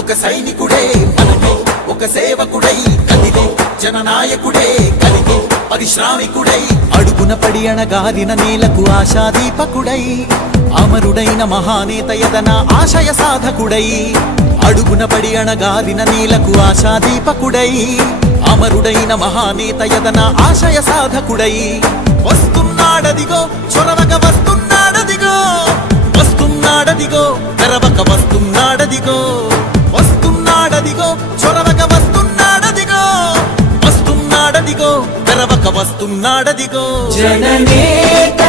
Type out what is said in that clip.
ఒక సైనికుడే మనకే ఒక సేవకుడై కదిలే జననాయకుడే కలిగే పరిశ్రామికుడై అడుగున పడి అణగారిన నేలకు ఆశాదీపకుడై అమరుడైన మహానేత యదన ఆశయ సాధకుడై అడుగున పడి అణగారిన నేలకు ఆశాదీపకుడై అమరుడైన మహానేత యదన ఆశయ సాధకుడై వస్తున్నాడదిగో చొరవక వస్తున్నాడదిగో వస్తున్నాడదిగో తెరవక వస్తున్నాడదిగో వస్తున్నాడదిగో చొరవక వస్తున్నాడదిగో వస్తున్నాడదిగో తెరవక వస్తున్నాడదిగో జననేత